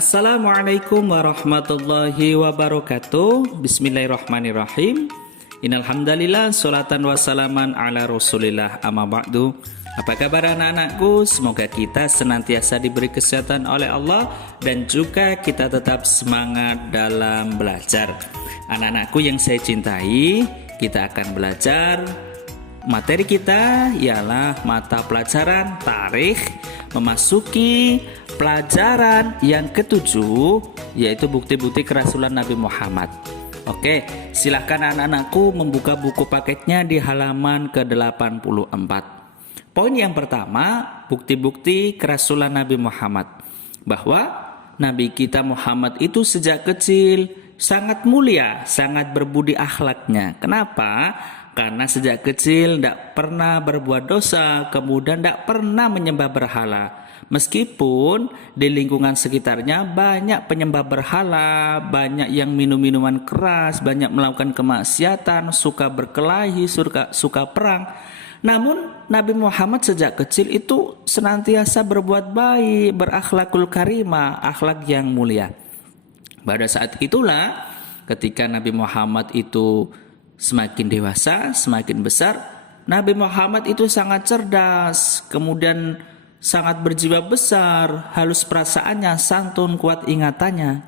Assalamualaikum warahmatullahi wabarakatuh. Bismillahirrahmanirrahim. Innalhamdalillah, sholatan wassalaman ala rasulillah, amma ba'du. Apa kabar anak-anakku? Semoga kita senantiasa diberi kesehatan oleh Allah dan juga kita tetap semangat dalam belajar. Anak-anakku yang saya cintai, kita akan belajar. Materi kita ialah mata pelajaran tarikh, memasuki pelajaran yang ketujuh, yaitu bukti-bukti kerasulan Nabi Muhammad. Oke, silahkan anak-anakku membuka buku paketnya di halaman ke-84. Poin yang pertama, bukti-bukti kerasulan Nabi Muhammad. Bahwa Nabi kita Muhammad itu sejak kecil sangat mulia, sangat berbudi akhlaknya. Kenapa? Karena sejak kecil tidak pernah berbuat dosa, kemudian tidak pernah menyembah berhala. Meskipun di lingkungan sekitarnya banyak penyembah berhala, banyak yang minum minuman keras, banyak melakukan kemaksiatan, suka berkelahi, suka perang. Namun Nabi Muhammad sejak kecil itu senantiasa berbuat baik, berakhlakul karimah, akhlak yang mulia. Pada saat itulah ketika Nabi Muhammad itu semakin dewasa, semakin besar, Nabi Muhammad itu sangat cerdas, kemudian sangat berjiwa besar, halus perasaannya, santun, kuat ingatannya.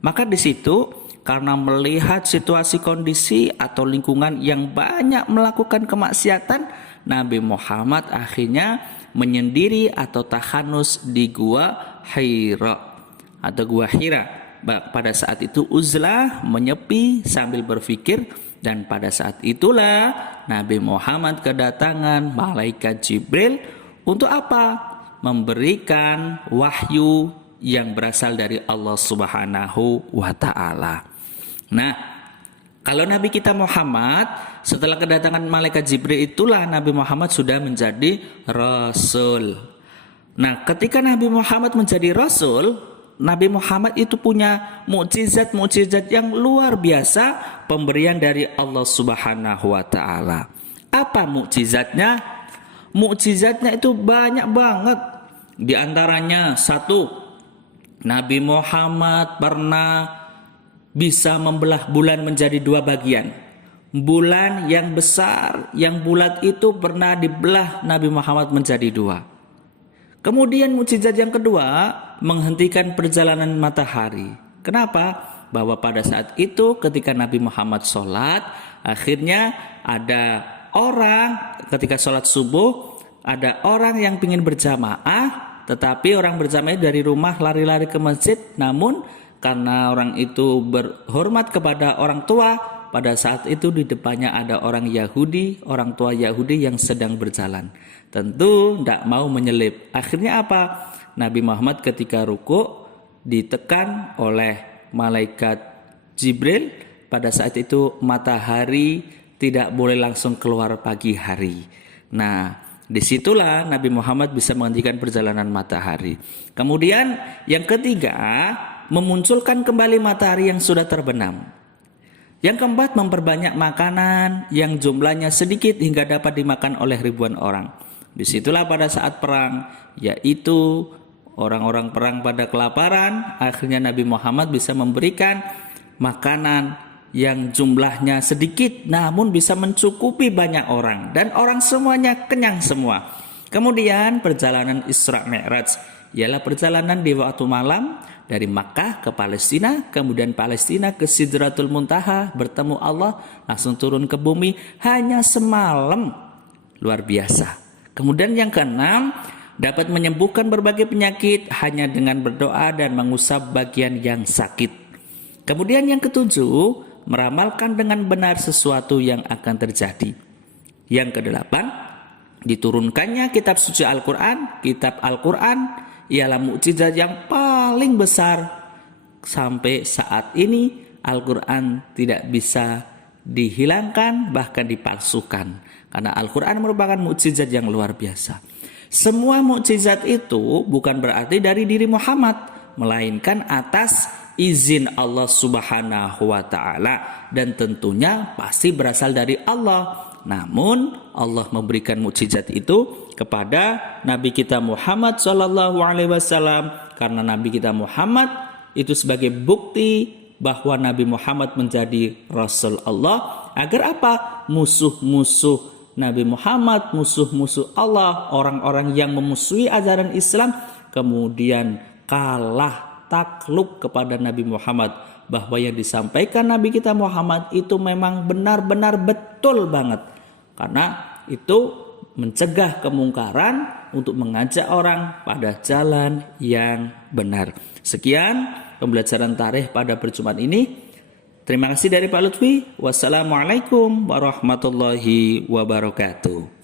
Maka di situ karena melihat situasi kondisi atau lingkungan yang banyak melakukan kemaksiatan, Nabi Muhammad akhirnya menyendiri atau tahanus di gua Hira atau gua Hira. Pada saat itu uzlah, menyepi sambil berpikir. Dan pada saat itulah Nabi Muhammad kedatangan malaikat Jibril untuk apa? Memberikan wahyu yang berasal dari Allah Subhanahu wa Ta'ala. Nah, kalau Nabi kita Muhammad setelah kedatangan malaikat Jibril itulah Nabi Muhammad sudah menjadi Rasul. Nah, ketika Nabi Muhammad menjadi Rasul, Nabi Muhammad itu punya mukjizat-mukjizat yang luar biasa, pemberian dari Allah Subhanahu wa Ta'ala. Apa mukjizatnya? Mukjizatnya itu banyak banget. Di antaranya satu, Nabi Muhammad pernah bisa membelah bulan menjadi dua bagian. Bulan yang besar, yang bulat itu pernah dibelah Nabi Muhammad menjadi dua. Kemudian mukjizat yang kedua, menghentikan perjalanan matahari. Kenapa? Bahwa pada saat itu ketika Nabi Muhammad sholat, akhirnya ada orang ketika sholat subuh, ada orang yang ingin berjamaah, tetapi orang berjamaah dari rumah lari-lari ke masjid. Namun karena orang itu berhormat kepada orang tua, pada saat itu di depannya ada orang Yahudi, orang tua Yahudi yang sedang berjalan. Tentu tidak mau menyelip. Akhirnya apa? Nabi Muhammad ketika ruku ditekan oleh malaikat Jibril. Pada saat itu matahari tidak boleh langsung keluar pagi hari. Nah, disitulah Nabi Muhammad bisa menghentikan perjalanan matahari. Kemudian yang ketiga, memunculkan kembali matahari yang sudah terbenam. Yang keempat, memperbanyak makanan yang jumlahnya sedikit hingga dapat dimakan oleh ribuan orang. Disitulah pada saat perang, yaitu orang-orang perang pada kelaparan, akhirnya Nabi Muhammad bisa memberikan makanan yang jumlahnya sedikit namun bisa mencukupi banyak orang, dan orang semuanya kenyang semua. Kemudian perjalanan Isra Mi'raj ialah perjalanan di waktu malam dari Makkah ke Palestina, kemudian Palestina ke Sidratul Muntaha, bertemu Allah, langsung turun ke bumi hanya semalam. Luar biasa. Kemudian yang keenam, dapat menyembuhkan berbagai penyakit hanya dengan berdoa dan mengusap bagian yang sakit. Kemudian yang ketujuh, meramalkan dengan benar sesuatu yang akan terjadi. Yang kedelapan, diturunkannya kitab suci Al-Quran. Kitab Al-Quran ialah mukjizat yang paling besar. Sampai saat ini Al-Quran tidak bisa dihilangkan, bahkan dipalsukan. Karena Al-Quran merupakan mukjizat yang luar biasa. Semua mukjizat itu bukan berarti dari diri Muhammad, melainkan atas izin Allah Subhanahu wa Ta'ala, dan tentunya pasti berasal dari Allah. Namun Allah memberikan mukjizat itu kepada Nabi kita Muhammad sallallahu alaihi wasallam karena Nabi kita Muhammad itu sebagai bukti bahwa Nabi Muhammad menjadi Rasul Allah. Agar apa? Musuh-musuh Nabi Muhammad, musuh-musuh Allah, orang-orang yang memusuhi ajaran Islam, kemudian kalah takluk kepada Nabi Muhammad, bahwa yang disampaikan Nabi kita Muhammad itu memang benar-benar betul banget, karena itu mencegah kemungkaran untuk mengajak orang pada jalan yang benar. Sekian pembelajaran tarikh pada perjumpaan ini. Terima kasih dari Pak Lutfi. Wassalamualaikum warahmatullahi wabarakatuh.